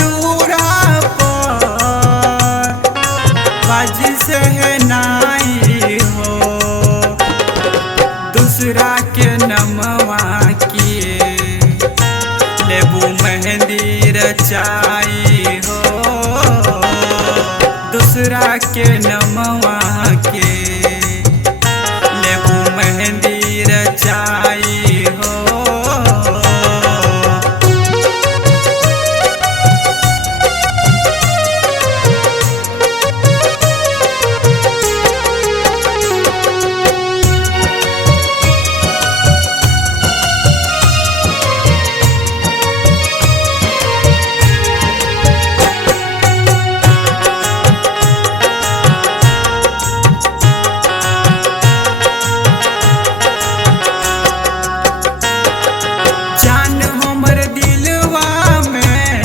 दूरा पर बाजी से है नाई हो, दूसरा के नमवा किए लेबू मेहंदी रचाई हो, दूसरा के नमवा के लेबू मेहंदी रचाई हो। जान हमर दिलवा में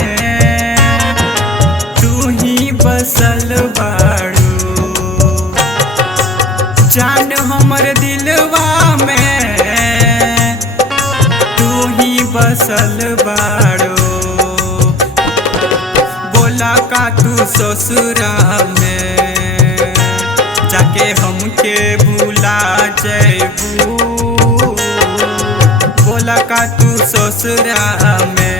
तू ही बसल बाड़ू, जान हमर दिलवा में तू ही बसल बाड़ू। बोला का तू ससुरा में जाके हमके भूला जैबू, बोला का तू ससुरा में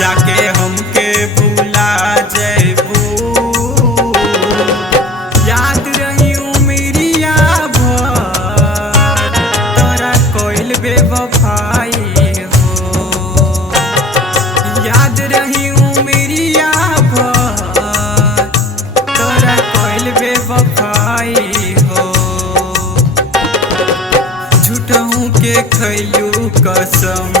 जाके हमके भूला जैबू। याद रही उमरिया भर तोरा कोइल बेवफाई हो, याद रही उमरिया भर तोरा कोइल बेवफाई हो। झूठहू के खैलू कसम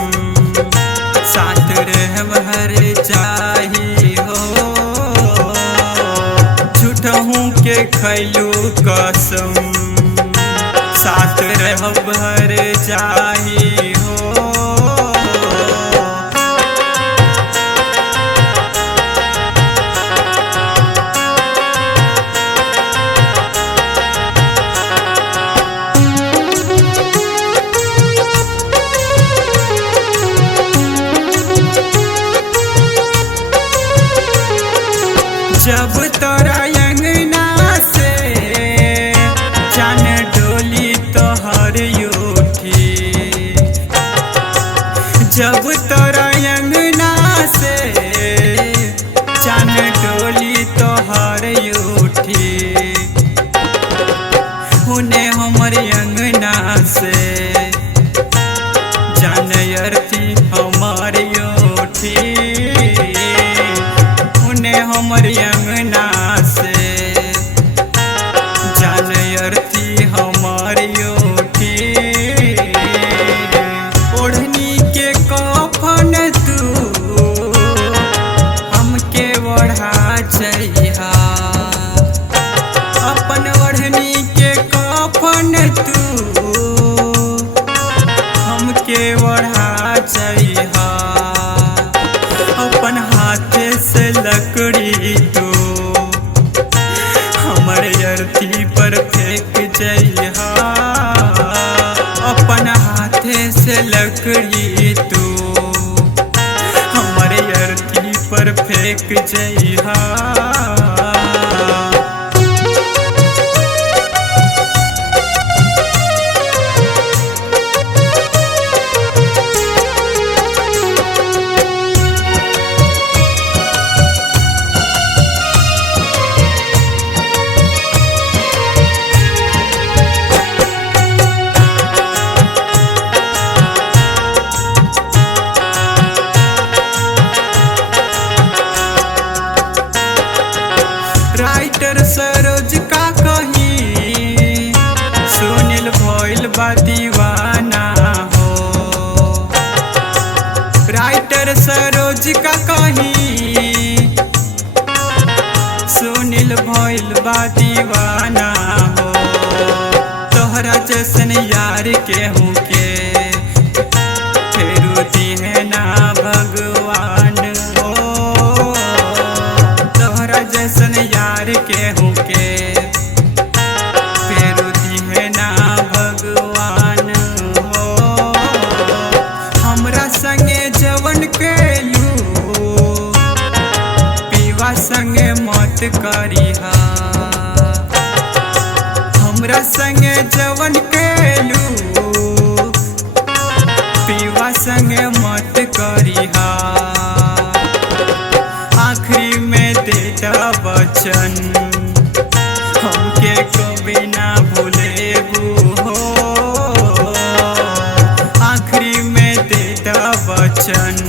साथ रहम हर चाही हो, झूठहू के खैलू कसम साथ रहम हर चाही हो। जब तोरा अंगना से जान डोली तोहर उठी, जब तोरा अंगना से जान डोली तोहर उठी, हुने हमर अंगना से जान अर्थी हमर उठी, हमर अंगना से जान अर्थी हमर उठी। ओढ़नी के कफन तू हमके ओढ़ा जइहा, अपन ओढ़नी के कफन तू हमके ओढ़ा जइहा। अपन हाथे से लकड़ी तो हमर अर्थी पर फेंक जइहा, अपन हाथे से लकड़ी तो हमर अर्थी पर फेंक जइहा। राइटर सरोज का कही सुनील भइल बा दीवाना हो, राइटर सरोज का कही सुनील भइल बा दीवाना हो। तोहरा जैसन यार के हूँ के फेरू दिहे ना भगवान हो, तोहरा जैसन यार के हूँ के फेरू दिहे ना भगवान हो। हमरा संगे जवन केलू मत करिहा। हमरा संगे जवन केलू पीवा संगे मत करिहा। आखिरी में देता वचन हमके कभी ना भूलेबू हो। आखिरी में देता वचन